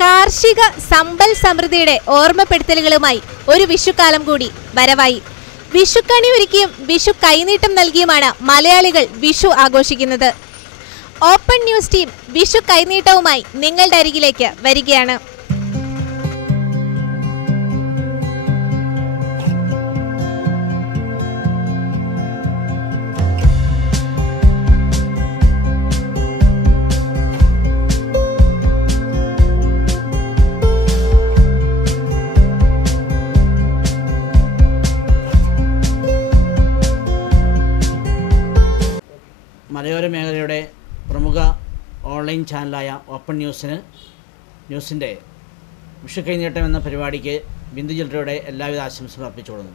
കാർഷിക സമ്പൽ സമൃദ്ധിയുടെ ഓർമ്മപ്പെടുത്തലുകളുമായി ഒരു വിഷുക്കാലം കൂടി വരവായി. വിഷുക്കണി ഒരുക്കിയും വിഷു കൈനീട്ടം നൽകിയുമാണ് മലയാളികൾ വിഷു ആഘോഷിക്കുന്നത്. ഓപ്പൺ ന്യൂസ് ടീം വിഷു കൈനീട്ടവുമായി നിങ്ങളുടെ അരികിലേക്ക് വരികയാണ്. മലയോര മേഖലയുടെ പ്രമുഖ ഓൺലൈൻ ചാനലായ ഓപ്പൺ ന്യൂസിൻ്റെ വിഷു കൈനീട്ടം എന്ന പരിപാടിക്ക് ബിന്ദു ജ്വല്ലറിയുടെ എല്ലാവിധ ആശംസകളും അർപ്പിച്ചുകൊള്ളുന്നു.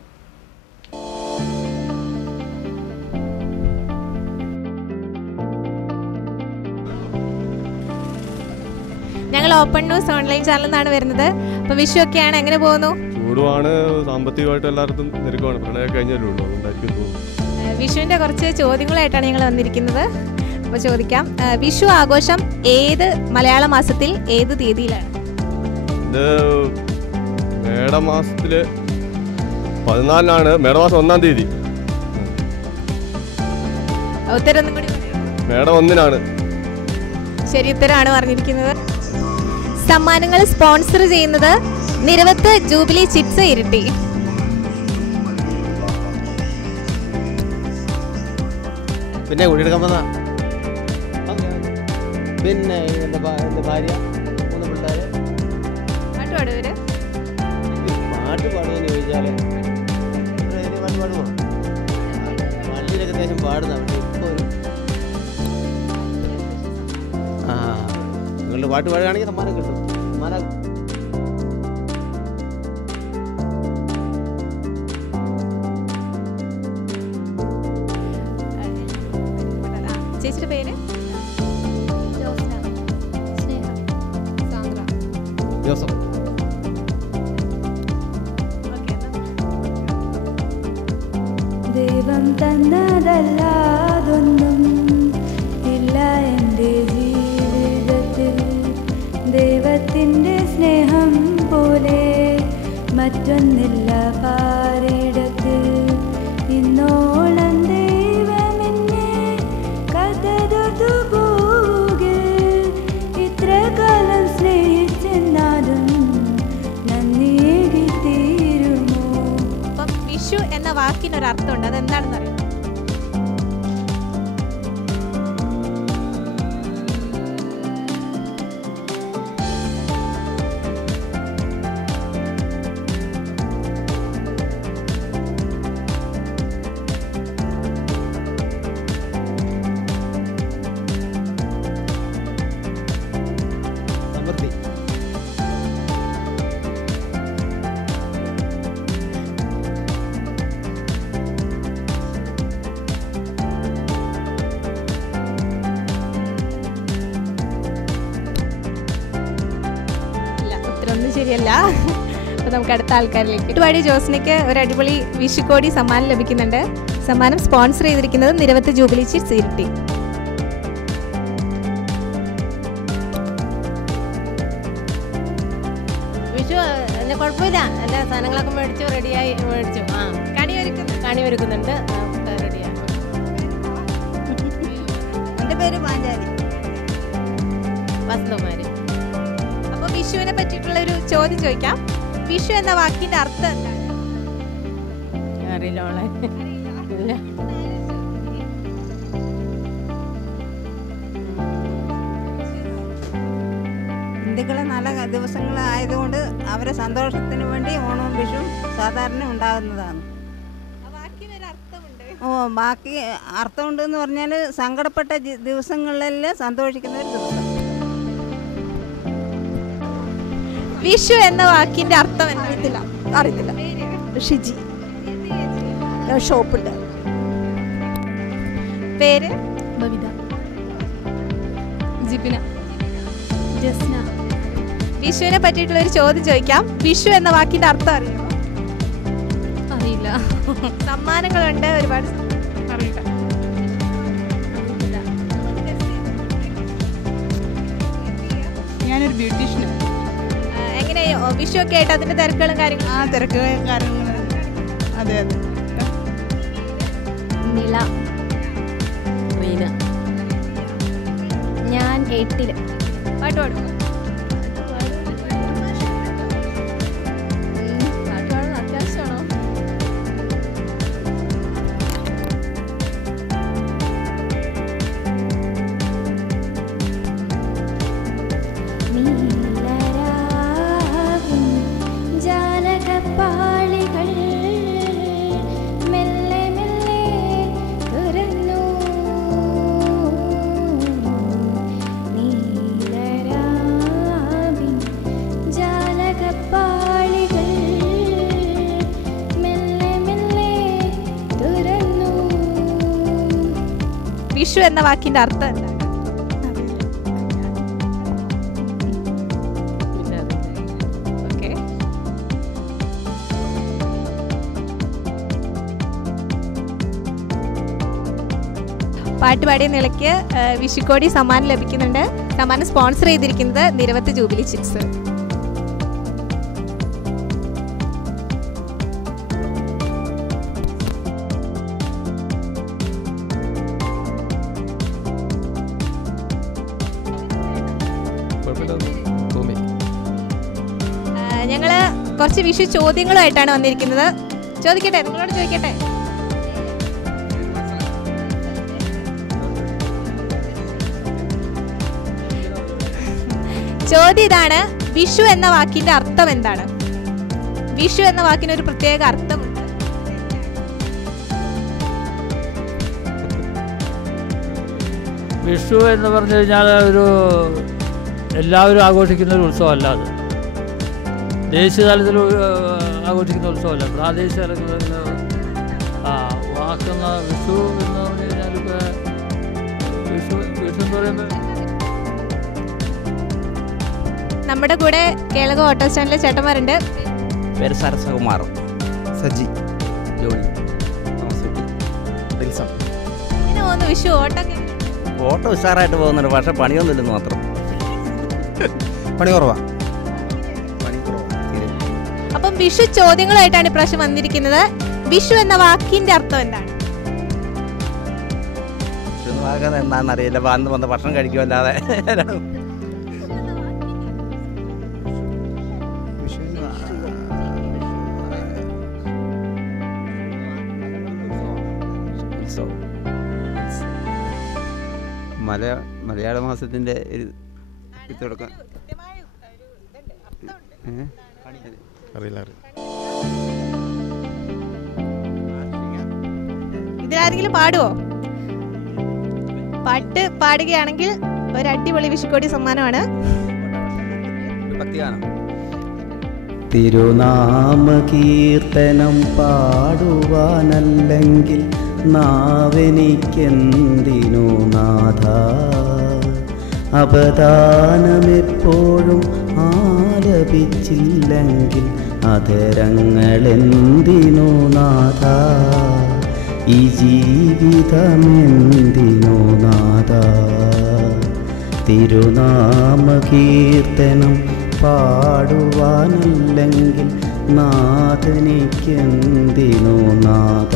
ഞങ്ങൾ ഓപ്പൺ ന്യൂസ് ഓൺലൈൻ ചാനലിൽ നിന്നാണ് വരുന്നത്. അപ്പോൾ വിഷു ഒക്കെയാണ്, എങ്ങനെ പോകുന്നു? ചൂടുമാണ്, സാമ്പത്തികമായിട്ട് എല്ലായിടത്തും നിരക്കുമാണ്. പ്രളയം കഴിഞ്ഞല്ലേ ഉള്ളൂ, അതുകൊണ്ടായിരിക്കും തോന്നുന്നു. വിഷുവിൻ്റെ കുറച്ച് ചോദ്യങ്ങളായിട്ടാണ് ഞങ്ങൾ വന്നിരിക്കുന്നത്. അപ്പോൾ ചോദിക്കാം, വിഷു ആഘോഷം ഏത് മലയാള മാസത്തിൽ ഏത് തീയതിയിലാണ്? ഇത് മേടമാസത്തിൽ 14-നാണ്, മേടമാസം 1-ാം തീയതി. ഉത്തരം ഒന്നും കൂടി. മേടം 1-നാണ്. ശരി ഉത്തരമാണ് പറഞ്ഞിരിക്കുന്നത്. സമ്മാനങ്ങൾ സ്പോൺസർ ചെയ്യുന്നത് നിരവധി ജൂബിലി ചിറ്റ്സ് ഇരിട്ടി. പിന്നെ കുടിയെടുക്കാൻ വന്ന പിന്നെ എൻ്റെ ഭാര്യ 3 പിള്ളേർ. പാട്ട് പാടുമെന്ന് ചോദിച്ചാൽ പാട്ട് പാടുമോ? പള്ളിയിലൊക്കെ അത്യാവശ്യം പാടുന്ന, പക്ഷേ ഇപ്പോൾ ഒരു നിങ്ങളുടെ പാട്ട് പാടുകയാണെങ്കിൽ സമ്മാനം കിട്ടും. സമ്മാനം ചേച്ചിയുടെ പേര്? ജോസഫ്. ദൈവം തന്നതല്ലാതൊന്നും ഇല്ല എൻ്റെ ജീവിതത്തിൽ. ദൈവത്തിൻ്റെ സ്നേഹം പോലെ മറ്റൊന്നില്ല പാരിടത്തിൽ. ഇന്നോളം ദൈവം എന്നെ കഥതു പോകിൽ. ഇത്ര കാലം സ്നേഹിച്ചെന്നാലും നന്ദിയേകി തീരുമോ? അപ്പം വിഷു എന്ന വാക്കിനൊരർത്ഥമുണ്ട്, അതെന്താണെന്ന് അറിയാം? സമൃദ്ധി. ഉത്തരമൊന്നും ശരിയല്ല. അപ്പോൾ നമുക്ക് അടുത്ത ആൾക്കാരിലേക്ക്. ഇട്ടുപാടി ജോസ്നയ്ക്ക് ഒരു അടിപൊളി വിഷുക്കോടി സമ്മാനം ലഭിക്കുന്നുണ്ട്. സമ്മാനം സ്പോൺസർ ചെയ്തിരിക്കുന്നത് നിരവധി ജൂബിലി ചിറ്റ്സ് ഇരിട്ടി. വിഷു എന്നെ കുഴപ്പമില്ല, എല്ലാ സാധനങ്ങളൊക്കെ മേടിച്ചു റെഡിയായി മേടിച്ചു. കണി ഒരുക്കുന്നുണ്ട്, റെഡിയാണ്. എൻ്റെ പേര് പാഞ്ചാലി. വസന്തകുമാരി. അപ്പോൾ വിഷുവിനെ പറ്റിയിട്ടുള്ള ഒരു ചോദ്യം ചോദിക്കാം. വിഷു എന്ന വാക്കിന്റെ അർത്ഥം എന്താണ്? അറിയില്ല മോളെ. ഇല്ല. ഹിന്ദുക്കളെ നല്ല ദിവസങ്ങളായതുകൊണ്ട് അവരെ സന്തോഷത്തിന് വേണ്ടി ഓണവും വിഷുവും സാധാരണ ഉണ്ടാകുന്നതാണ്. ബാക്കി അർത്ഥമുണ്ടെന്ന് പറഞ്ഞാൽ സങ്കടപ്പെട്ട ദിവസങ്ങളിലെല്ലാം സന്തോഷിക്കുന്ന ഒരു ദിവസം. വിഷു എന്ന വാക്കിന്റെ അർത്ഥം അറിയത്തില്ല. ഷിജി ഷോപ്പുണ്ട്. പേര്? ബബിത. ജിബിന. ജസ്ന. വിഷുവിനെ പറ്റിയിട്ടുള്ള ഒരു ചോദ്യം ചോദിക്കാം. വിഷു എന്ന വാക്കിന്റെ അർത്ഥം അറിയാമോ? അറിയില്ല. സമ്മാനങ്ങളുണ്ട് ഒരുപാട്. അറിയില്ല. ഞാനൊരു ബ്യൂട്ടീഷ്യനാണ്. എങ്ങനെയോ വിഷു ഒക്കെ ആയിട്ട് അതിന്റെ തിരക്കുകളും കാര്യങ്ങളും? ആ തിരക്ക് കാര്യങ്ങൾ. അതെ അതെ. നില. റീന. ഞാൻ 8ൽ. പാട്ട് പാടുമോ? പാട്ട് പാടുന്നത് അത്യാവശ്യമാണോ? ജാലകപ്പാളികൾ മെല്ലെ മെല്ലെ തുറന്നു. നീലരാവിൻ ജാലകപ്പാളികൾ മെല്ലെ മെല്ലെ തുറന്നു. വിഷു എന്ന വാക്കിന്റെ അർത്ഥം എന്താണ്? ഓക്കെ. പാട്ടുപാടിയ നിലയ്ക്ക് വിഷുക്കോടി സമ്മാനം ലഭിക്കുന്നുണ്ട്. സമ്മാനം സ്പോൺസർ ചെയ്തിരിക്കുന്നത് നിരവധി ജൂബിലി ചിപ്സ്. ഞങ്ങള് കുറച്ച് വിഷു ചോദ്യങ്ങളുമായിട്ടാണ് വന്നിരിക്കുന്നത്. ചോദിക്കട്ടെ, നിങ്ങളോട് ചോദിക്കട്ടെ. ചോദ്യം ഇതാണ്, വിഷു എന്ന വാക്കിന്റെ അർത്ഥം എന്താണ്? വിഷു എന്ന വാക്കിന് ഒരു പ്രത്യേക അർത്ഥമുണ്ട്. വിഷു എന്ന് പറഞ്ഞു കഴിഞ്ഞാൽ എല്ലാവരും ആഘോഷിക്കുന്ന ഒരു ഉത്സവമല്ല. അത് ദേശീയ തലത്തിൽ ആഘോഷിക്കുന്ന ഉത്സവമല്ല, പ്രാദേശിക തലത്തിൽ വാക്കുന്ന വിഷു എന്ന് പറഞ്ഞു കഴിഞ്ഞാൽ വിഷു എന്ന് പറയുമ്പോൾ നമ്മുടെ കൂടെ കേളക ഓട്ടോ സ്റ്റാൻഡിലെ ചേട്ടന്മാരുണ്ട്. പേര് സരസകുമാർ. സജി. ജോണി. ഇങ്ങനെ പോകുന്നു വിഷു ഓട്ടൊക്കെ? ഓട്ടോ ഉഷാറായിട്ട് പോകുന്നുണ്ട്, പക്ഷെ പണിയൊന്നുമില്ലെന്ന് മാത്രം. പണി കുറവാ. അപ്പം വിഷു ചോദ്യങ്ങളായിട്ടാണ് ഇപ്രാവശ്യം വന്നിരിക്കുന്നത്. വിഷു എന്ന വാക്കിന്റെ അർത്ഥം എന്താണ്? എന്താണെന്ന് അറിയില്ല, വന്ന് വന്ന് ഭക്ഷണം കഴിക്കുമല്ലാതെ. മലയാള മാസത്തിൻ്റെ ഒരു തുടക്കം. അറിയില്ല. ഇതിലാരെങ്കിലും പാടുവോ? പാട്ട് പാടുകയാണെങ്കിൽ ഒരു അടിപൊളി വിഷുക്കോടി സമ്മാനമാണ്. തിരുനാമകീർത്തനം പാടുവാനല്ലെങ്കിൽ നാവെനിക്കെന്തിനു നാഥ, അപദാനമെപ്പോഴും ആലപിച്ചില്ലെങ്കിൽ അധരങ്ങളെന്തിനു നാഥ, ഈ ജീവിതമെന്തിനു നാഥ. തിരുനാമകീർത്തനം പാടുവാനല്ലെങ്കിൽ നാഥനിക്കെന്തിനു നാഥ,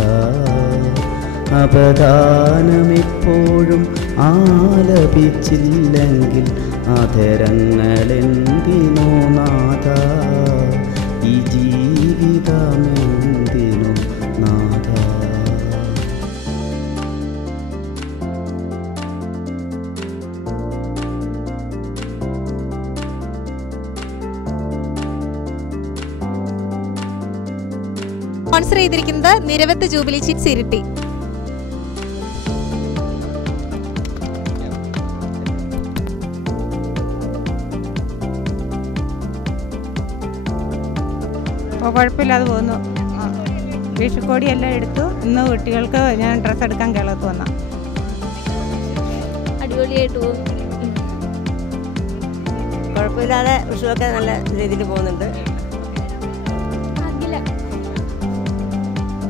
അപദാനമെപ്പോഴും ആലപിച്ചില്ലെങ്കിൽ അധരങ്ങളെന്തിനു നാഥ, ഈ ജീവിതമെന്തിനു നാഥ. സ്പോൺസർ ചെയ്തിരിക്കുന്നത് നിരവധി ജൂബിലി ചിറ്റ്സ് ഇരിട്ടി. കുഴപ്പമില്ലാതെ പോകുന്നു. വിഷുക്കോടി എല്ലാം എടുത്തു. ഇന്ന് കുട്ടികൾക്ക് ഞാൻ ഡ്രസ്സ് എടുക്കാൻ കേരളത്ത് വന്ന. അടിപൊളിയായിട്ട് പോകുന്നു. കുഴപ്പമില്ലാതെ വിഷുവൊക്കെ നല്ല രീതിയിൽ പോകുന്നുണ്ട്.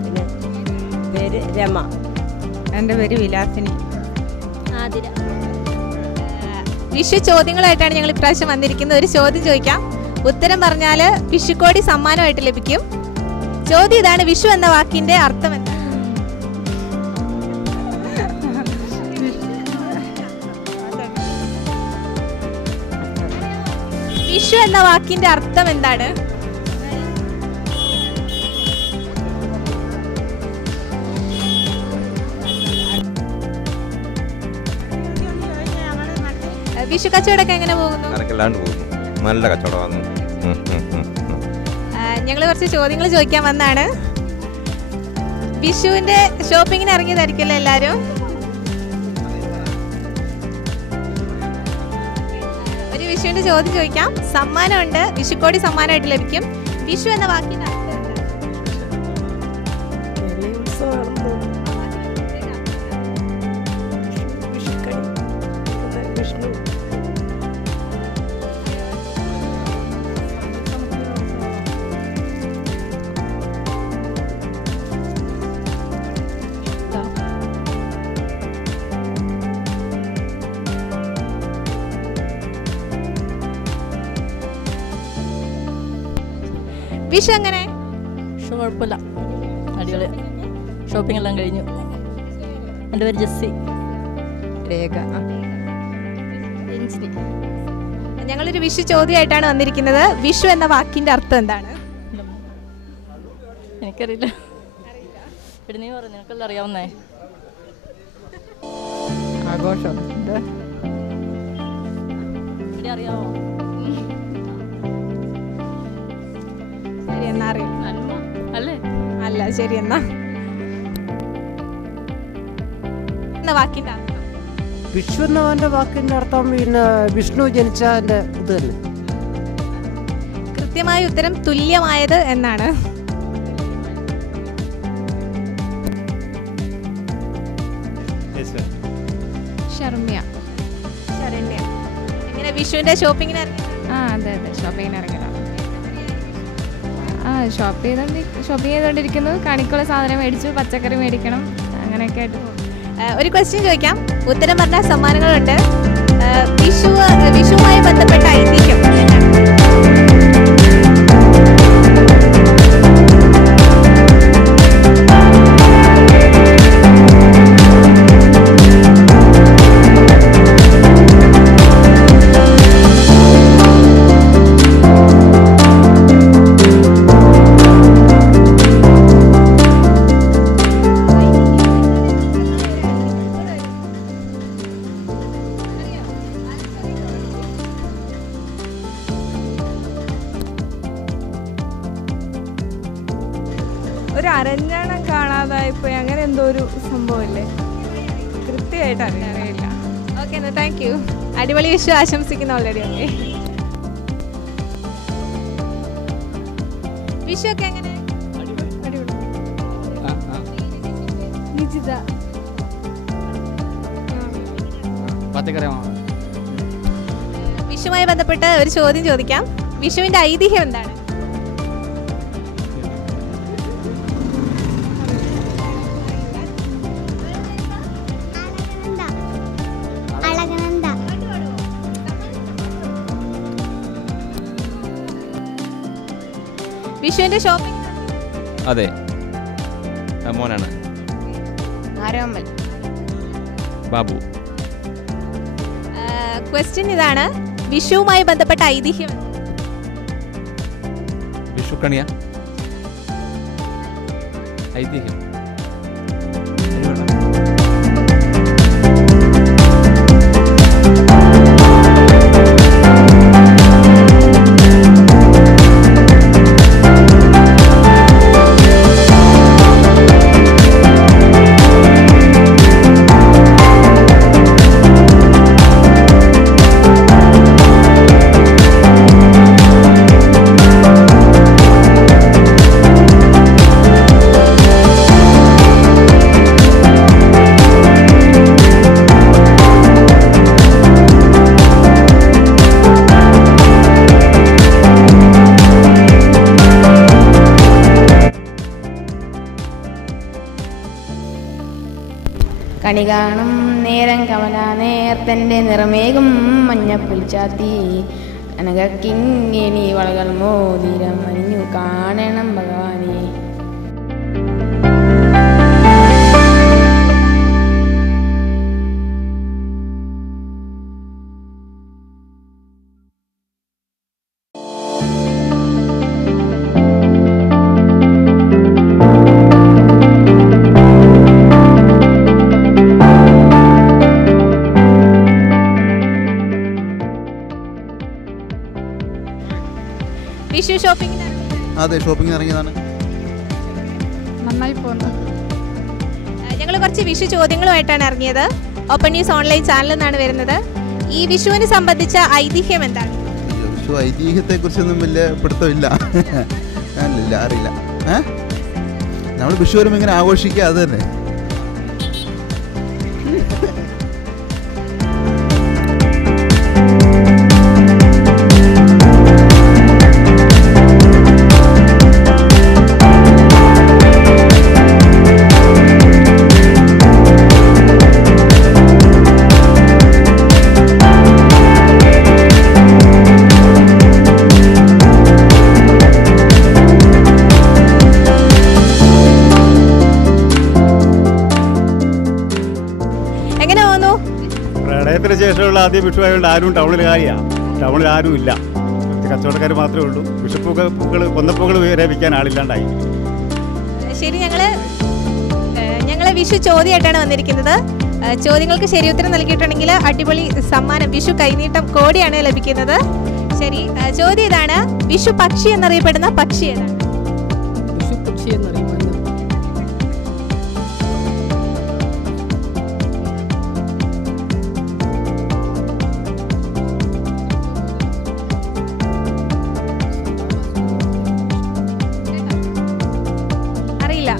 പിന്നെ പേര് രമ. എൻ്റെ പേര് വിലാസിനി. വിഷു ചോദ്യങ്ങളായിട്ടാണ് ഞങ്ങൾ ഇപ്രാവശ്യം വന്നിരിക്കുന്നത്. ഒരു ചോദ്യം ചോദിക്കാം. ഉത്തരം പറഞ്ഞാൽ വിഷുക്കോടി സമ്മാനമായിട്ട് ലഭിക്കും. ചോദ്യം ഇതാണ്, വിഷു എന്ന വാക്കിന്റെ അർത്ഥം എന്താണ്? വിഷു എന്ന വാക്കിന്റെ അർത്ഥം എന്താണ്? വിഷു കച്ചവടമൊക്കെ എങ്ങനെ പോകുന്നു? നല്ല കച്ചവടമാണ്. ഞങ്ങൾ കുറച്ച് ചോദ്യങ്ങൾ ചോദിക്കാൻ വന്നാണ്. വിഷുവിന്റെ ഷോപ്പിങ്ങിന് ഇറങ്ങിയതായിരിക്കുമല്ലോ എല്ലാരും. ഒരു വിഷുവിന്റെ ചോദ്യം ചോദിക്കാം. സമ്മാനമുണ്ട്, വിഷുക്കോടി സമ്മാനമായിട്ട് ലഭിക്കും. വിഷു എന്ന വാക്കിന്റെ അർത്ഥം വിഷു എങ്ങനെ? വിഷു കുഴപ്പമില്ല, അടിപൊളി. ഷോപ്പിംഗ് എല്ലാം കഴിഞ്ഞു. എൻ്റെ പേര് ജെസ്സി. രേഖ. ഞങ്ങളൊരു വിഷു ചോദ്യമായിട്ടാണ് വന്നിരിക്കുന്നത്. വിഷു എന്ന വാക്കിന്റെ അർത്ഥം എന്താണ്? എനിക്കറിയില്ല. നീ പറഞ്ഞു, നിനക്കെല്ലാം അറിയാവുന്നേ. ആഘോഷം അറിയാമോ? ശരി എന്നാ അറിയില്ല. അല്ലേ? അല്ല, ശരി എന്നാ. വാക്കിന്റെ അർത്ഥം വിഷു എന്നവന്റെ വാക്കിന്റെ അർത്ഥം പിന്നെ വിഷ്ണു ജനിച്ചതിന്റെ ഇത് തന്നെ. കൃത്യമായ ഉത്തരം തുല്യമായത് എന്നാണ്. ശരണ്യ. എങ്ങനെ വിഷുവിന്റെ ഷോപ്പിങ്ങിന് ഇറങ്ങി? അതെ ഷോപ്പിങ്ങിന് ഇറങ്ങിയതാണ്. ഷോപ്പിംഗ് ചെയ്തോണ്ടിരിക്കുന്നു. കണിക്കുള്ള സാധനം മേടിച്ചു, പച്ചക്കറി മേടിക്കണം, അങ്ങനെയൊക്കെ ആയിട്ട് പോകും. ഒരു ക്വസ്റ്റ്യൻ ചോദിക്കാം. ഉത്തരം പറഞ്ഞാൽ സമ്മാനങ്ങളുണ്ട്. വിഷുവുമായി ബന്ധപ്പെട്ട ഐതിഹ്യം ഒരു അരഞ്ഞാണം കാണാതായിപ്പോയി, അങ്ങനെ എന്തോ ഒരു സംഭവമില്ലേ? കൃത്യമായിട്ട് അറിയില്ല. ഓക്കെ എന്നാ, താങ്ക് യു. അടിപൊളി വിഷു ആശംസിക്കുന്നു ഓൾറെഡി. ഓക്കെ, വിഷു ഒക്കെ എങ്ങനെ? വിഷുവുമായി ബന്ധപ്പെട്ട് ഒരു ചോദ്യം ചോദിക്കാം. വിഷുവിന്റെ ഐതിഹ്യം എന്താണ്? വിഷുവിന്റെ ഷോപ്പിംഗ്? അതെ, മോനാണ്. ആരോമൽ. ബാബു. ക്വസ്റ്റ്യൻ ഇതാണ്, വിഷുവുമായി ബന്ധപ്പെട്ട ഐതിഹ്യം? വിഷുക്കണിയ ഐതിഹ്യം. കണി കാണും നേരം കമലാ നേർത്തൻ്റെ നിറമേകും മഞ്ഞപ്പുൽ ചാത്തി അനകിങ്ങിനി വളകൾ മോതിരം അണിഞ്ഞു കാണണം ഭഗവാനെ. വിഷു ഷോപ്പിംഗ്? അതെ, ഷോപ്പിംഗ് ഇറങ്ങിയതാണ്. നന്നായി പോകുന്നു. ഞങ്ങൾ കുറച്ച് വിഷു ചോദ്യങ്ങളുമായിട്ടാണ് ഇറങ്ങിയത്. ഓപ്പൺ ന്യൂസ് ഓൺലൈൻ ചാനലിൽ നിന്നാണ് വരുന്നത്. ഈ വിഷുവിനെ സംബന്ധിച്ച ഐതിഹ്യം എന്താണ്? വിഷു ഐതിഹ്യത്തെ കുറിച്ചൊന്നും വലിയ പിടുത്തമില്ല, അറിയില്ല. നമ്മൾ വിഷു വരുമ്പോൾ ഇങ്ങനെ ആഘോഷിക്കുക, അത് തന്നെ. പ്രളയത്തിന് ശേഷമുള്ള ആദ്യ വിഷു ആയതുകൊണ്ട് ആരും ടൗണിൽ ആരും ഇല്ല, കച്ചവടക്കാർ മാത്രമേ ഉള്ളൂ. വിഷുപ്പൂക്കൾ കൊന്നപ്പൂക്കൾ വരെ വിൽക്കാൻ ആളില്ലാണ്ടായി. ശരി, ഞങ്ങള് വിഷു ചോദ്യമായിട്ടാണ് വന്നിരിക്കുന്നത്. ചോദ്യങ്ങൾക്ക് ശരി ഉത്തരം നൽകിയിട്ടുണ്ടെങ്കിൽ അടിപൊളി സമ്മാനം വിഷു കൈനീട്ടം കോടിയാണ് ലഭിക്കുന്നത്. ശരി, ചോദ്യം ഇതാണ്: വിഷു പക്ഷി എന്നറിയപ്പെടുന്ന പക്ഷി ഏതാണ്? വിഷു പക്ഷി എന്നറിയപ്പെടുന്ന അറിയില്ല.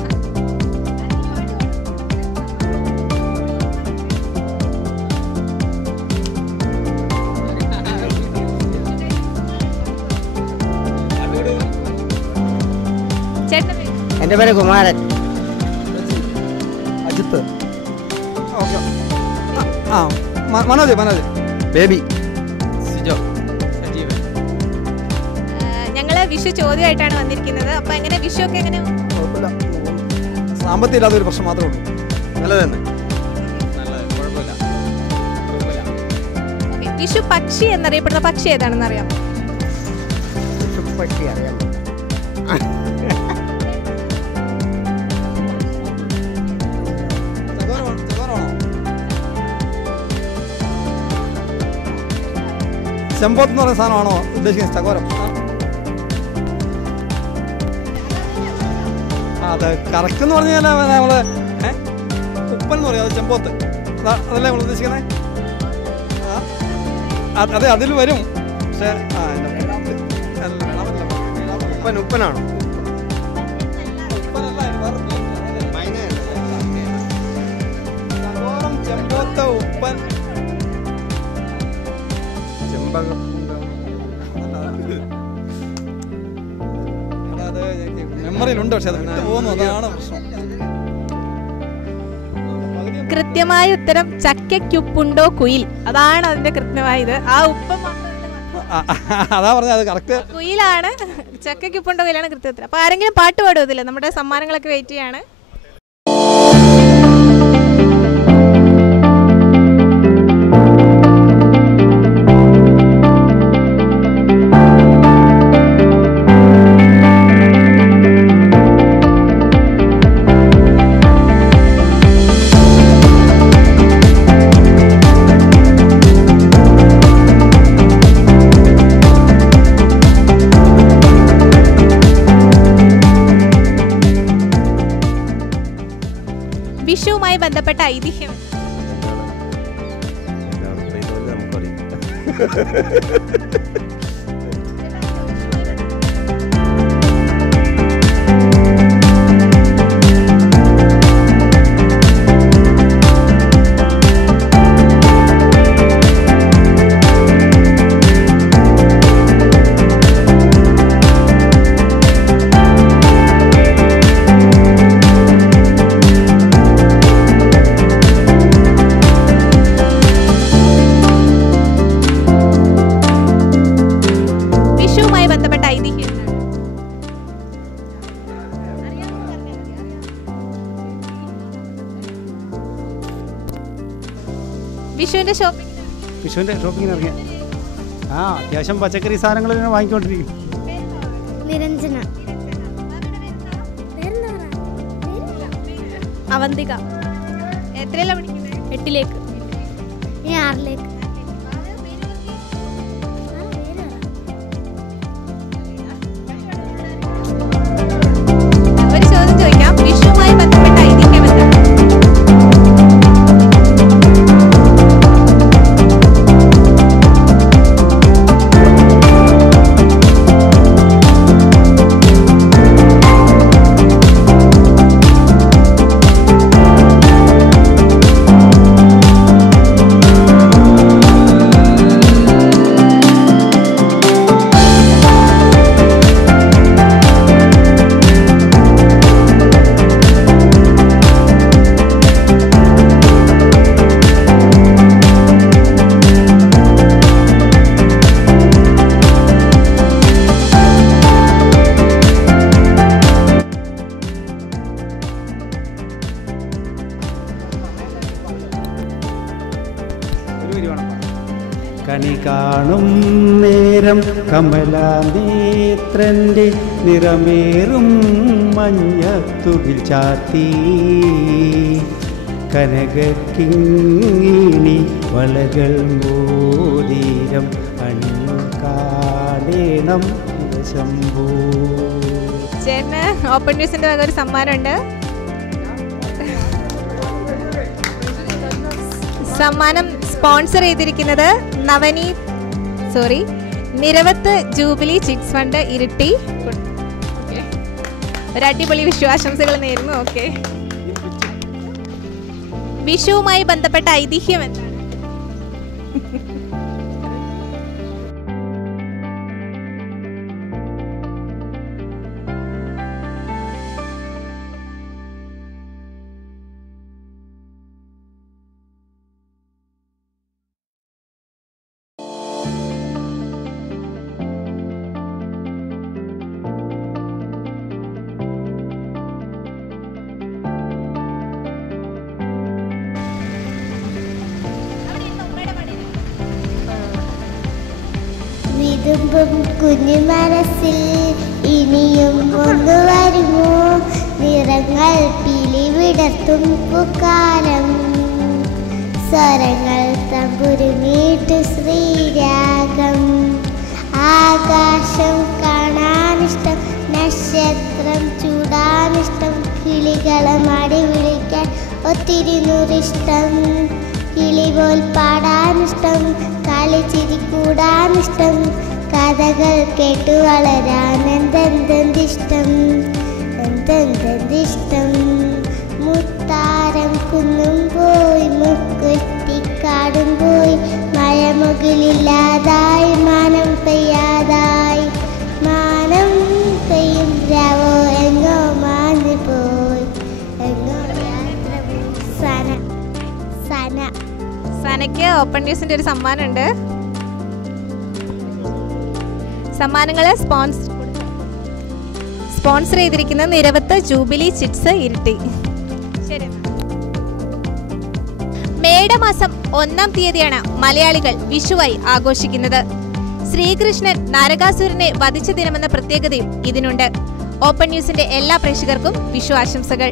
എൻ്റെ പേര് കുമാരൻ. അജിത്ത്. മനോജ് ബേബി. സിജോ. സജീവൻ. ഞങ്ങള് വിഷു ചോദ്യമായിട്ടാണ് വന്നിരിക്കുന്നത്. അപ്പൊ എങ്ങനെ വിഷു ഒക്കെ എങ്ങനെ? സാമ്പത്തികം ഇല്ലാത്ത ഒരു പ്രശ്നം മാത്രമേ ഉള്ളൂ. നല്ലത് തന്നെ. കുഴപ്പമില്ല. വിഷു പക്ഷി എന്നറിയപ്പെടുന്ന പക്ഷി ഏതാണെന്ന് അറിയാമോ? പക്ഷി അറിയാം. ചെമ്പോത്ത് എന്ന് പറയുന്ന സാധനമാണോ ഉദ്ദേശിക്കുന്നത്? ചകോരം. അത് കറക്റ്റ് എന്ന് പറഞ്ഞു കഴിഞ്ഞാൽ നമ്മള് ഉപ്പൻ എന്ന് പറയും, അത് ചെമ്പോത്ത്. അതല്ലേ നമ്മൾ ഉദ്ദേശിക്കുന്നത്? അതെ, അതിൽ വരും. പക്ഷേ ഉപ്പനാണോ? ചെമ്പോത്ത്, ഉപ്പൻ, മെമ്മറിയിലുണ്ട്, പക്ഷെ അത് വിട്ടു പോകുന്നു, അതാണ് പ്രശ്നം. കൃത്യമായ ഉത്തരം ചക്കയ്ക്കുപ്പുണ്ടോ കുയിൽ, അതാണ് അതിന്റെ കൃത്യമായത്. ആ ഉപ്പം അതാ പറഞ്ഞത്, അത് കറക്റ്റ് കുയിലാണ്. ചക്കയ്ക്കുപ്പുണ്ടോ കുയിലാണ് കൃത്യ ഉത്തരം. അപ്പൊ ആരെങ്കിലും പാട്ട് പാടുമോ ഇതില്ല? നമ്മുടെ സമ്മാനങ്ങളൊക്കെ വെയിറ്റ് ചെയ്യാണ്. വിഷുവുമായി ബന്ധപ്പെട്ട ഐതിഹ്യം വിഷുവുമായി ബന്ധപ്പെട്ട ഐതിഹ്യം എന്താണ്? വിഷുവിന്റെ ഷോപ്പിങ്ങിന് ഇറങ്ങിയ അത്യാവശ്യം പച്ചക്കറി സാധനങ്ങൾ ഇങ്ങനെ വാങ്ങിക്കൊണ്ടിരിക്കും. നിരഞ്ജന. അവന്തിക. എത്രയിലാ പഠിക്കുന്നത്? 8ലേക്ക്. 6ലേക്ക്. ഒരു ചോദ്യം ചോദിക്കാം. വിഷുവുമായി ബന്ധപ്പെട്ട ഐതിഹ്യം എന്താണ്? കണി കാണും നേരം കമലാനേത്രൻ്റെ നിറമേറും മഞ്ഞത്തുകിൽ ചാത്തി കനകക്കിങ്ങിണി വളകൾ മോതിരം അണിഞ്ഞു കാണേണം ശംഭൂ. ചേട്ടന് ഓപ്പൺ ന്യൂസിന്റെ വക ഒരു സമ്മാനമുണ്ട്. സമ്മാനം സ്പോൺസർ ചെയ്തിരിക്കുന്നത് Niravath jubilee chits fund Iritty. ഒരു അടിപൊളി വിഷുവാശംസകൾ നേരുന്നു. ഓക്കെ, വിഷുവുമായി ബന്ധപ്പെട്ട ഐതിഹ്യം എന്താണ്? വിതുമ്പും കുഞ്ഞു മനസ്സിൽ ഇനിയും ഒന്ന് വരുമോ, നിറങ്ങൾ പിലിവിടർത്തും പൂക്കാലം, സ്വരങ്ങൾ തമ്പുരുമീട്ടു ശ്രീരാഗം. ആകാശം കാണാനിഷ്ടം, നക്ഷത്രം ചൂടാനിഷ്ടം, കിളികളെ മടി വിളിക്കാൻ ഒത്തിരി നൂറിഷ്ടം, കിളി പോൽ പാടാനിഷ്ടം, കളിച്ചിരി കൂടാനിഷ്ടം, കഥകൾ കേട്ടു വളരാൻ എന്തെന്തിഷ്ടം, എന്തെന്തിഷ്ടം. മുത്താരം കുന്നും പോയി, മുക്കുറ്റിക്കാടും പോയി, മഴമുകിലില്ലാതായി, മാനം പെയ്യാതായി, മാനം പെയ്യും രാവോ എങ്ങോ മാഞ്ഞു പോയി, എങ്ങോ യാത്ര പോയി. സനയ്ക്ക് ഓപ്പൺ ന്യൂസിന്റെ ഒരു സമ്മാനമുണ്ട്. സമ്മാനങ്ങള് സ്പോൺസർ ചെയ്തിരിക്കുന്ന നിരവത്ത് ജൂബിലി ചിറ്റ്സ് ഇരിട്ടി. ശരി. മേടമാസം 1-ാം തീയതിയാണ് മലയാളികൾ വിഷുവായി ആഘോഷിക്കുന്നത്. ശ്രീകൃഷ്ണൻ നരകാസുരനെ വധിച്ച ദിനമെന്ന പ്രത്യേകതയും ഇതിനുണ്ട്. ഓപ്പൺ ന്യൂസിന്റെ എല്ലാ പ്രേക്ഷകർക്കും വിഷു ആശംസകൾ.